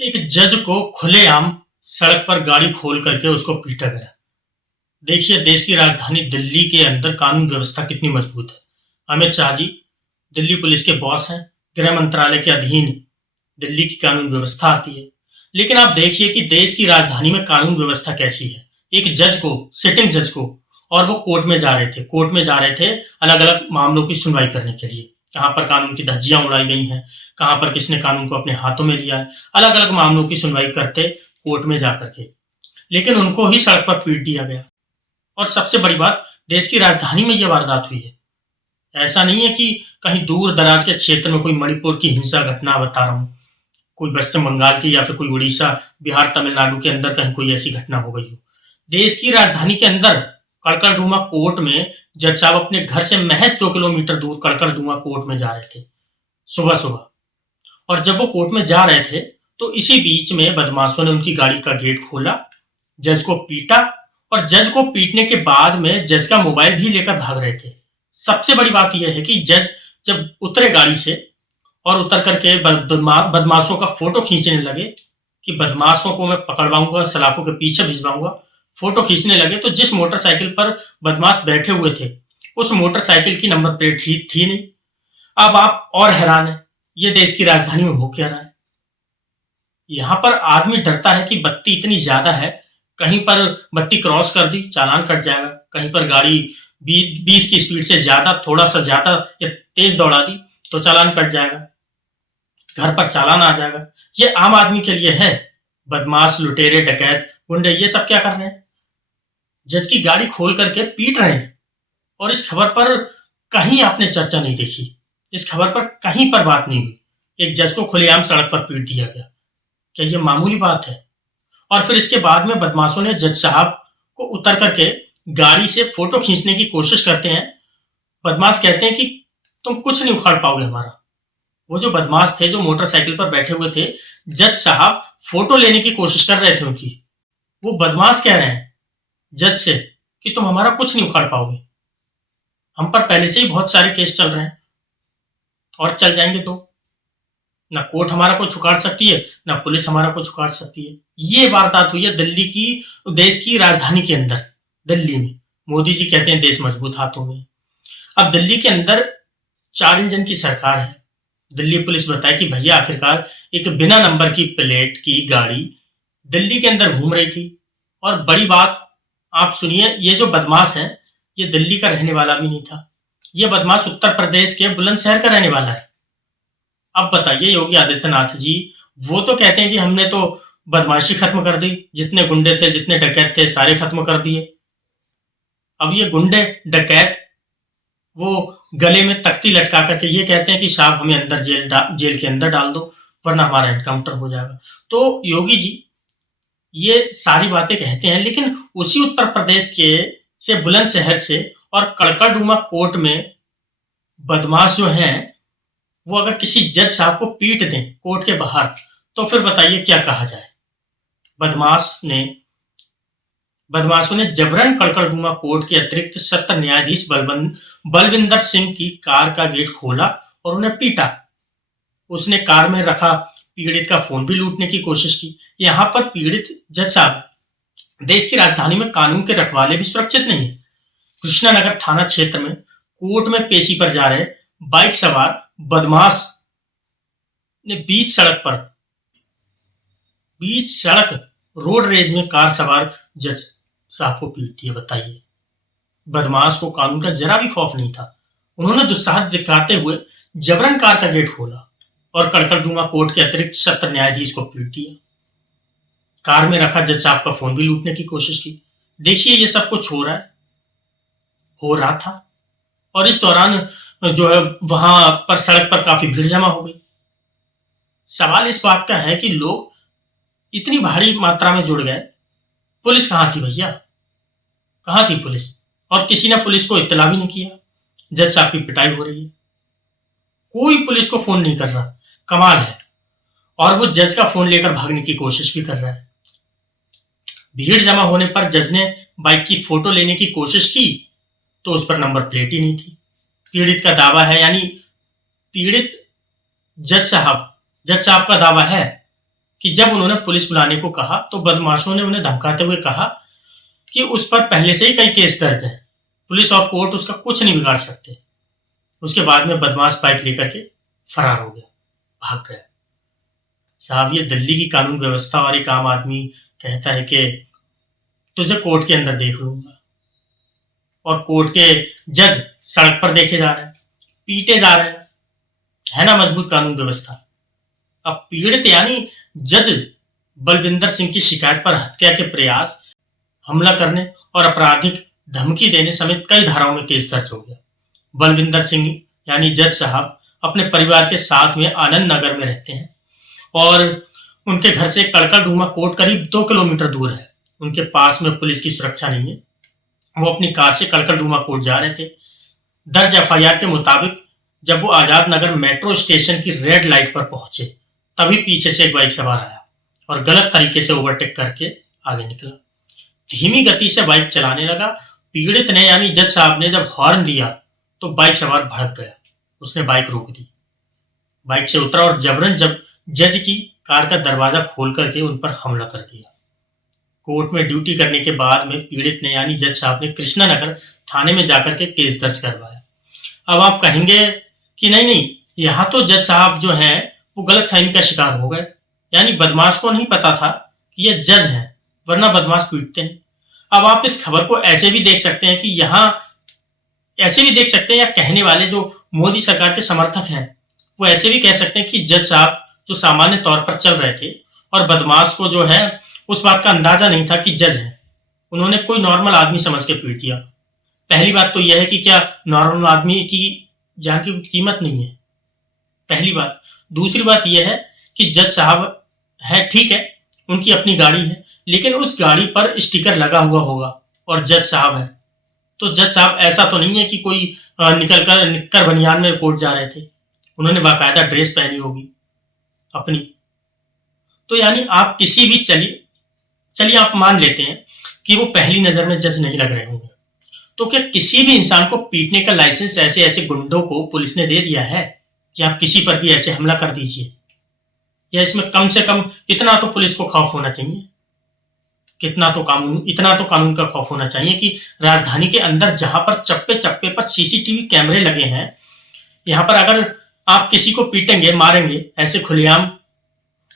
एक जज को खुलेआम सड़क पर गाड़ी खोल करके उसको पीटा गया। देखिए, देश की राजधानी दिल्ली के अंदर कानून व्यवस्था कितनी मजबूत है। अमित शाह जी दिल्ली पुलिस के बॉस हैं, गृह मंत्रालय के अधीन दिल्ली की कानून व्यवस्था आती है। लेकिन आप देखिए कि देश की राजधानी में कानून व्यवस्था कैसी है। एक जज को, सिटिंग जज को, और वो कोर्ट में जा रहे थे अलग-अलग मामलों की सुनवाई करने के लिए। कहाँ पर कानून की धज्जियां उड़ाई गई हैं, कहाँ पर किसने कानून को अपने हाथों में लिया है, अलग-अलग मामलों की सुनवाई करते कोर्ट में जाकर के। लेकिन उनको ही सड़क पर पीट दिया गया। और सबसे बड़ी बात, देश की राजधानी में ये वारदात हुई है। ऐसा नहीं है कि कहीं दूर दराज के क्षेत्र में कोई मणिपुर की हिंसा घटना बता रहा हूँ, कोई पश्चिम बंगाल की या फिर कोई उड़ीसा, बिहार, तमिलनाडु के अंदर कहीं कोई ऐसी घटना हो गई हो। देश की राजधानी के अंदर कड़कड़डूमा कोर्ट में जज साहब अपने घर से महज 2 किलोमीटर दूर कड़कड़डूमा कोर्ट में जा रहे थे, सुबह-सुबह। और जब वो कोर्ट में जा रहे थे, तो इसी बीच में बदमाशों ने उनकी गाड़ी का गेट खोला, जज को पीटा, और जज को पीटने के बाद में जज का मोबाइल भी लेकर भाग रहे थे। सबसे बड़ी बात यह है कि जज जब उतरे गाड़ी से और उतर करके बदमाशों का फोटो खींचने लगे कि बदमाशों को मैं पकड़वाऊंगा, सलाखों के पीछे भिजवाऊंगा, फोटो खींचने लगे, तो जिस मोटरसाइकिल पर बदमाश बैठे हुए थे, उस मोटरसाइकिल की नंबर प्लेट थी नहीं। अब आप और हैरान हैं, ये देश की राजधानी में हो क्या रहा है। यहाँ पर आदमी डरता है कि बत्ती इतनी ज्यादा है, कहीं पर बत्ती क्रॉस कर दी, चालान कट जाएगा। कहीं पर गाड़ी 20 की स्पीड से ज्यादा, थोड़ा सा ज्यादा या तेज दौड़ा दी तो चालान कट जाएगा, घर पर चालान आ जाएगा। ये आम आदमी के लिए है। बदमाश, लुटेरे, डकैत, गुंडे, ये सब क्या कर रहे हैं? जज की गाड़ी खोल करके पीट रहे हैं। और इस खबर पर कहीं आपने चर्चा नहीं देखी, इस खबर पर कहीं पर बात नहीं हुई। एक जज को खुलेआम सड़क पर पीट दिया गया। क्या ये मामूली बात है? और फिर इसके बाद में बदमाशों ने जज साहब को उतर करके गाड़ी से फोटो खींचने की कोशिश करते हैं। बदमाश कहते हैं कि तुम कुछ नहीं उखाड़ पाओगे हमारा। वो जो बदमाश थे, जो मोटरसाइकिल पर बैठे हुए थे, जज साहब फोटो लेने की कोशिश कर रहे थे उनकी। वो बदमाश कह रहे हैं जज से कि तुम हमारा कुछ नहीं उखाड़ पाओगे, हम पर पहले से ही बहुत सारे केस चल रहे हैं और चल जाएंगे। तो ना कोर्ट हमारा कुछ उखाड़ सकती है, ना पुलिस हमारा कुछ उखाड़ सकती है। ये वारदात हुई है दिल्ली की, देश की राजधानी के अंदर, दिल्ली में। मोदी जी कहते हैं देश मजबूत हाथों में। अब दिल्ली के अंदर 4 इंजन की सरकार है। दिल्ली पुलिस बताए कि भैया आखिरकार एक बिना नंबर की प्लेट की गाड़ी दिल्ली के अंदर घूम रही थी। और बड़ी बात आप सुनिए, ये जो बदमाश है, ये दिल्ली का रहने वाला भी नहीं था। ये बदमाश उत्तर प्रदेश के बुलंदशहर का रहने वाला है। अब बताइए योगी आदित्यनाथ जी, वो तो कहते हैं कि हमने तो बदमाशी खत्म कर दी, जितने गुंडे थे, जितने डकैत थे, सारे खत्म कर दिए। अब ये गुंडे, डकैत, वो गले में तख्ती लटका करके ये कहते हैं कि साहब हमें अंदर जेल के अंदर डाल दो, वरना हमारा एनकाउंटर हो जाएगा। तो योगी जी ये सारी बातें कहते हैं, लेकिन उसी उत्तर प्रदेश के से बुलंदशहर से और कड़कड़डूमा कोर्ट में बदमाश जो हैं, वो अगर किसी जज साहब को पीट दें कोर्ट के बाहर, तो फिर बताइए क्या कहा जाए। बदमाश ने बदमाशों ने जबरन कड़कड़डूमा कोर्ट के अतिरिक्त सत्र न्यायाधीश बलविंदर सिंह की कार का गेट खोला और उन्हें पीटा। उसने कार में रखा पीड़ित का फोन भी लूटने की कोशिश की। यहाँ पर पीड़ित जज साहब, देश की राजधानी में कानून के रखवाले भी सुरक्षित नहीं है। कृष्णानगर थाना क्षेत्र में कोर्ट में पेशी पर जा रहे बाइक सवार बदमाश ने बीच सड़क रोड रेज में कार सवार जज साहब को पीट दिया। बताइए, बदमाश को कानून का जरा भी खौफ नहीं था। उन्होंने दुस्साहस दिखाते हुए जबरन कार का गेट खोला और कड़कड़डूमा कोर्ट के अतिरिक्त सत्र न्यायाधीश को पीट दिया। कार में रखा जज साहब का फोन भी लूटने की कोशिश की। देखिए, ये सब कुछ हो रहा था। और इस दौरान जो है वहां पर सड़क पर काफी भीड़ जमा हो गई। सवाल इस बात का है कि लोग इतनी भारी मात्रा में जुड़ गए, पुलिस कहाँ थी भैया? कहाँ थी पुलिस? और किसी ने पुलिस को इत्तला भी नहीं किया। जज साहब की पिटाई हो रही है, कोई पुलिस को फोन नहीं कर रहा। कमाल है। और वो जज का फोन लेकर भागने की कोशिश भी कर रहा है। भीड़ जमा होने पर जज ने बाइक की फोटो लेने की कोशिश की तो उस पर नंबर प्लेट ही नहीं थी। पीड़ित का दावा है, यानी पीड़ित जज साहब का दावा है कि जब उन्होंने पुलिस बुलाने को कहा तो बदमाशों ने उन्हें धमकाते हुए कहा कि उस पर पहले से ही कई केस दर्ज हैं, पुलिस और कोर्ट उसका कुछ नहीं बिगाड़ सकते। उसके बाद में बदमाश बाइक लेकर के फरार हो गया, भाग गया। साहब, ये दिल्ली की कानून व्यवस्था और एक आम आदमी कहता है कि तुझे कोर्ट के अंदर देख लूंगा, और कोर्ट के जज सड़क पर देखे जा रहे हैं, पीटे जा रहे हैं। है ना मजबूत कानून व्यवस्था। अब पीड़ित यानी जज बलविंदर सिंह की शिकायत पर हत्या के प्रयास, हमला करने और आपराधिक धमकी देने समेत कई धाराओं में केस दर्ज हो गया। बलविंदर सिंह यानी जज साहब अपने परिवार के साथ में आनंद नगर में रहते हैं और उनके घर से कड़कड़डूमा कोर्ट करीब 2 किलोमीटर दूर है। उनके पास में पुलिस की सुरक्षा नहीं है। वो अपनी कार से कड़कड़डूमा कोर्ट जा रहे थे। दर्ज एफआईआर के मुताबिक जब वो आजाद नगर मेट्रो स्टेशन की रेड लाइट पर पहुंचे, तभी पीछे से एक बाइक सवार आया और गलत तरीके से ओवरटेक करके आगे निकला। धीमी गति से बाइक चलाने लगा। पीड़ित ने यानी जज साहब ने जब हॉर्न दिया तो बाइक सवार भड़क गया। उसने बाइक रोक दी, बाइक से उतरा और जबरन जज की कार का दरवाजा खोल करके उन पर हमला कर दिया। कोर्ट में ड्यूटी करने के बाद में पीड़ित ने यानी जज साहब ने कृष्णा नगर थाने में जाकर के केस दर्ज करवाया। अब आप कहेंगे कि नहीं, यहाँ तो जज साहब जो हैं वो गलतफहमी का शिकार हो गए, यानी बदमाश को नहीं पता था कि ये जज हैं, वरना बदमाश पीटते नहीं। अब आप इस खबर को ऐसे भी देख सकते हैं कि यहाँ ऐसे भी देख सकते हैं, या कहने वाले जो मोदी सरकार के समर्थक हैं वो ऐसे भी कह सकते हैं कि जज साहब जो सामान्य तौर पर चल रहे थे और बदमाश को जो है उस बात का अंदाजा नहीं था कि जज है, उन्होंने कोई नॉर्मल आदमी समझ के पीट दिया। पहली बात तो यह है कि क्या नॉर्मल आदमी की जान की कीमत नहीं है, पहली बात। दूसरी बात यह है कि जज साहब है, ठीक है, उनकी अपनी गाड़ी है, लेकिन उस गाड़ी पर स्टिकर लगा हुआ होगा और जज साहब है, तो जज साहब ऐसा तो नहीं है कि कोई निक्कर बनियान में कोर्ट जा रहे थे। उन्होंने बाकायदा ड्रेस पहनी होगी अपनी। तो यानी आप किसी भी चलिए आप मान लेते हैं कि वो पहली नजर में जज नहीं लग रहे होंगे, तो क्या किसी भी इंसान को पीटने का लाइसेंस ऐसे ऐसे गुंडों को पुलिस ने दे दिया है कि आप किसी पर भी ऐसे हमला कर दीजिए? या इसमें कम से कम इतना तो पुलिस को खौफ होना चाहिए, इतना तो कानून का खौफ होना चाहिए कि राजधानी के अंदर जहां पर चप्पे चप्पे पर सीसीटीवी कैमरे लगे हैं, यहां पर अगर आप किसी को पीटेंगे, मारेंगे ऐसे खुलेआम,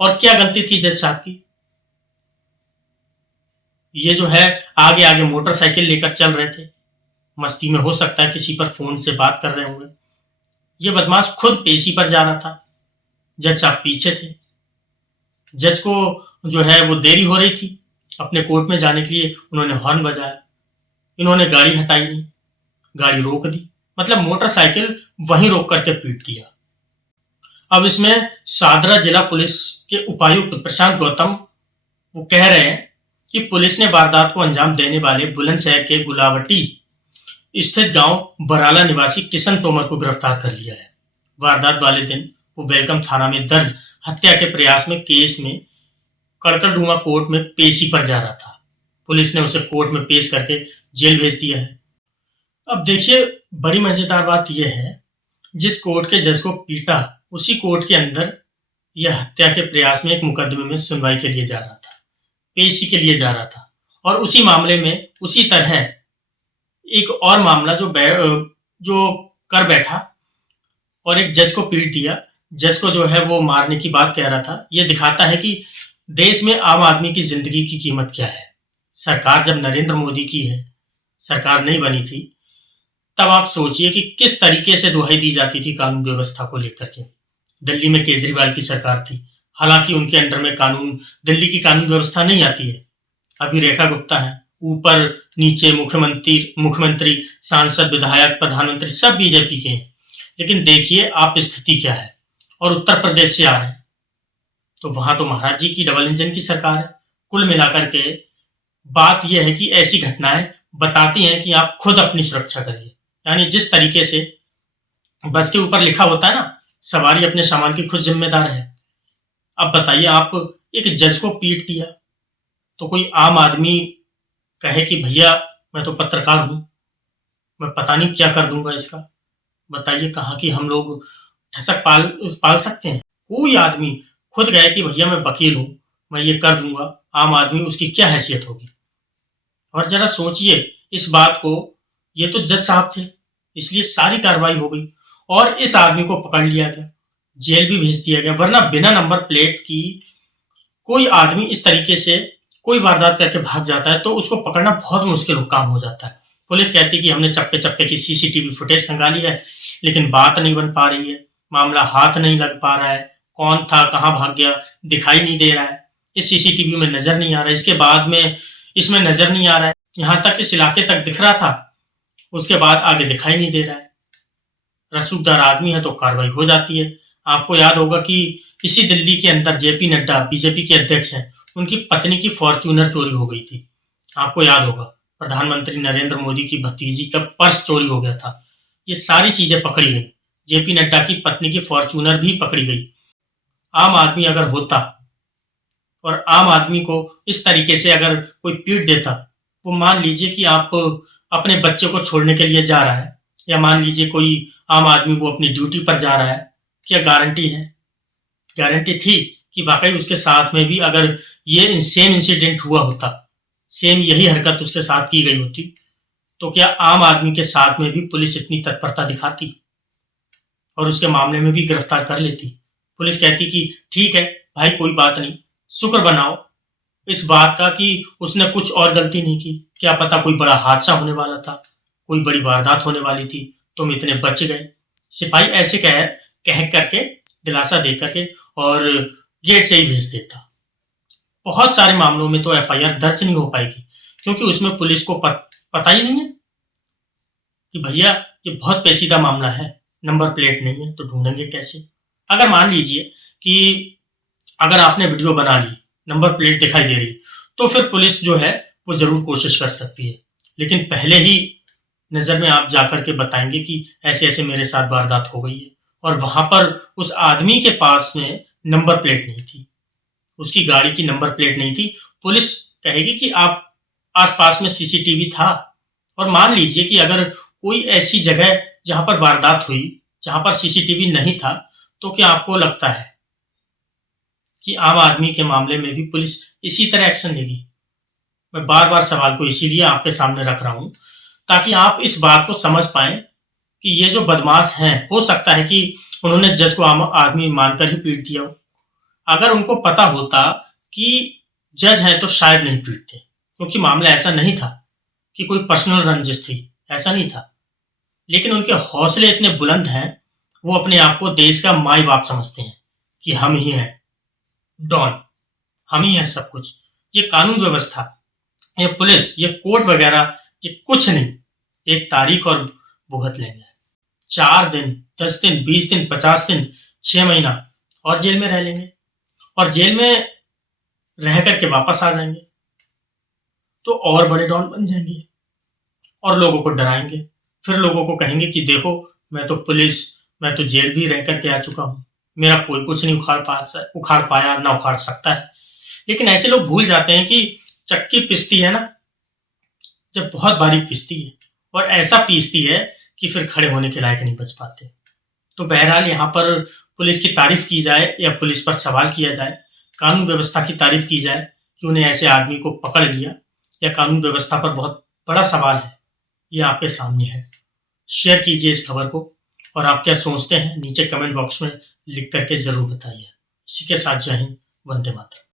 और क्या गलती थी जज साहब की? ये जो है आगे आगे मोटरसाइकिल लेकर चल रहे थे, मस्ती में हो सकता है किसी पर फोन से बात कर रहे होंगे। ये बदमाश खुद पेशी पर जा रहा था, जज साहब पीछे थे। जज को जो है वो देरी हो रही थी अपने कोर्ट में जाने के लिए, उन्होंने हॉर्न बजाया, इन्होंने गाड़ी हटाई नहीं, गाड़ी रोक दी, मतलब मोटरसाइकिल वहीं रोक करके पीट दिया। अब इसमें सादरा जिला पुलिस के उपायुक्त प्रशांत गौतम वो कह रहे हैं कि पुलिस ने वारदात को अंजाम देने वाले बुलंदशहर के गुलावटी स्थित गांव बराला निवासी किशन तोमर को गिरफ्तार कर लिया है। वारदात वाले दिन वो वेलकम थाना में दर्ज हत्या के प्रयास में केस में कड़कड़डूमा कोर्ट में पेशी पर जा रहा था। पुलिस ने उसे कोर्ट में पेश करके जेल भेज दिया है। अब देखिए, बड़ी मजेदार बात यह है, जिस कोर्ट के जज को पीटा उसी कोर्ट के अंदर यह हत्या के प्रयास में एक मुकदमे में सुनवाई के लिए जा रहा था, पेशी के लिए जा रहा था, और उसी मामले में उसी तरह एक और मामला जो कर बैठा और एक जज को पीट दिया। जज को जो है वो मारने की बात कह रहा था। यह दिखाता है कि देश में आम आदमी की जिंदगी की कीमत क्या है। सरकार जब नरेंद्र मोदी की है, सरकार नहीं बनी थी, तब आप सोचिए कि किस तरीके से दुहाई दी जाती थी कानून व्यवस्था को लेकर के। दिल्ली में केजरीवाल की सरकार थी, हालांकि उनके अंडर में दिल्ली की कानून व्यवस्था नहीं आती है। अभी रेखा गुप्ता है, ऊपर नीचे मुख्यमंत्री, सांसद, विधायक, प्रधानमंत्री सब बीजेपी के हैं। लेकिन देखिए आप स्थिति क्या है, और उत्तर प्रदेश से आ रहे हैं, तो वहां तो महाराज जी की डबल इंजन की सरकार है। कुल मिलाकर के बात यह है कि ऐसी घटनाएं बताती हैं कि आप खुद अपनी सुरक्षा करिए। यानी जिस तरीके से बस के ऊपर लिखा होता है ना, सवारी अपने सामान की खुद जिम्मेदार है। अब बताइए, आप एक जज को पीट दिया तो कोई आम आदमी कहे कि भैया मैं तो पत्रकार हूं, मैं पता नहीं क्या कर दूंगा इसका। बताइए कहाँ की हम लोग ठसक पाल सकते हैं? कोई आदमी खुद गए कि भैया मैं वकील हूँ, मैं ये कर दूंगा, आम आदमी उसकी क्या हैसियत होगी। और जरा सोचिए इस बात को, ये तो जज साहब थे, इसलिए सारी कार्रवाई हो गई और इस आदमी को पकड़ लिया गया, जेल भी भेज दिया गया। वरना बिना नंबर प्लेट की कोई आदमी इस तरीके से कोई वारदात करके भाग जाता है तो उसको पकड़ना बहुत मुश्किल काम हो जाता है। पुलिस कहती है कि हमने चप्पे चप्पे की सीसीटीवी फुटेज खंगाली है, लेकिन बात नहीं बन पा रही है, मामला हाथ नहीं लग पा रहा है, कौन था, कहाँ भाग गया, दिखाई नहीं दे रहा है, इस सीसीटीवी में नजर नहीं आ रहा है, इसके बाद में इसमें नजर नहीं आ रहा है, यहाँ तक इस इलाके तक दिख रहा था, उसके बाद आगे दिखाई नहीं दे रहा है। रसूखदार आदमी है तो कार्रवाई हो जाती है। आपको याद होगा कि इसी दिल्ली के अंदर जेपी नड्डा बीजेपी के अध्यक्ष हैं, उनकी पत्नी की फॉर्च्यूनर चोरी हो गई थी। आपको याद होगा प्रधानमंत्री नरेंद्र मोदी की भतीजी का पर्स चोरी हो गया था। ये सारी चीजें पकड़ी गई, जेपी नड्डा की पत्नी की फॉर्च्यूनर भी पकड़ी गई। आम आदमी अगर होता और आम आदमी को इस तरीके से अगर कोई पीट देता, वो मान लीजिए कि आप अपने बच्चे को छोड़ने के लिए जा रहा है, या मान लीजिए कोई आम आदमी वो अपनी ड्यूटी पर जा रहा है, क्या गारंटी है, गारंटी थी कि वाकई उसके साथ में भी अगर ये सेम इंसिडेंट हुआ होता, सेम यही हरकत उसके साथ की गई होती, तो क्या आम आदमी के साथ में भी पुलिस इतनी तत्परता दिखाती और उसके मामले में भी गिरफ्तार कर लेती। पुलिस कहती कि ठीक है भाई, कोई बात नहीं, शुक्र बनाओ इस बात का कि उसने कुछ और गलती नहीं की, क्या पता कोई बड़ा हादसा होने वाला था, कोई बड़ी वारदात होने वाली थी, तुम इतने बच गए। सिपाही ऐसे कह करके दिलासा दे करके और गेट से ही भेज देता। बहुत सारे मामलों में तो एफआईआर दर्ज नहीं हो पाएगी, क्योंकि उसमें पुलिस को पता ही नहीं है कि भैया ये बहुत पेचीदा मामला है, नंबर प्लेट नहीं है तो ढूंढेंगे कैसे। अगर मान लीजिए कि अगर आपने वीडियो बना ली, नंबर प्लेट दिखाई दे रही, तो फिर पुलिस जो है वो जरूर कोशिश कर सकती है, लेकिन पहले ही नजर में आप जाकर के बताएंगे कि ऐसे ऐसे मेरे साथ वारदात हो गई है, और वहां पर उस आदमी के पास में नंबर प्लेट नहीं थी, उसकी गाड़ी की नंबर प्लेट नहीं थी। पुलिस कहेगी कि आप आसपास में सीसीटीवी था, और मान लीजिए कि अगर कोई ऐसी जगह जहां पर वारदात हुई जहां पर सीसीटीवी नहीं था, तो क्या आपको लगता है कि आम आदमी के मामले में भी पुलिस इसी तरह एक्शन लेगी? मैं बार बार सवाल को इसीलिए आपके सामने रख रहा हूं ताकि आप इस बात को समझ पाए कि ये जो बदमाश हैं, हो सकता है कि उन्होंने जज को आम आदमी मानकर ही पीट दिया हो। अगर उनको पता होता कि जज है तो शायद नहीं पीटते, क्योंकि मामला ऐसा नहीं था कि कोई पर्सनल रंजिश थी, ऐसा नहीं था। लेकिन उनके हौसले इतने बुलंद हैं, वो अपने आप को देश का माई बाप समझते हैं कि हम ही हैं डॉन, हम ही हैं सब कुछ। ये कानून व्यवस्था, ये पुलिस, ये कोर्ट वगैरह, ये कुछ नहीं, एक तारीख और भुगत लेंगे। 4 दिन, 10 दिन, 20 दिन, 50 दिन, 6 महीना और जेल में रह लेंगे, और जेल में रह करके वापस आ जाएंगे तो और बड़े डॉन बन जाएंगे और लोगों को डराएंगे। फिर लोगों को कहेंगे कि देखो, मैं तो पुलिस, मैं तो जेल भी रह करके आ चुका हूं, मेरा कोई कुछ नहीं उखाड़ पाया, ना उखाड़ सकता है। लेकिन ऐसे लोग भूल जाते हैं कि चक्की पिसती है ना, जब बहुत बारीक पिसती है, और ऐसा पीसती है कि फिर खड़े होने के लायक नहीं बच पाते। तो बहरहाल यहाँ पर पुलिस की तारीफ की जाए या पुलिस पर सवाल किया जाए, कानून व्यवस्था की तारीफ की जाए कि उन्हें ऐसे आदमी को पकड़ लिया, या कानून व्यवस्था पर बहुत बड़ा सवाल है, ये आपके सामने है। शेयर कीजिए इस खबर को, और आप क्या सोचते हैं नीचे कमेंट बॉक्स में लिख करके जरूर बताइए। इसी के साथ जय हिंद, वंदे मातरम।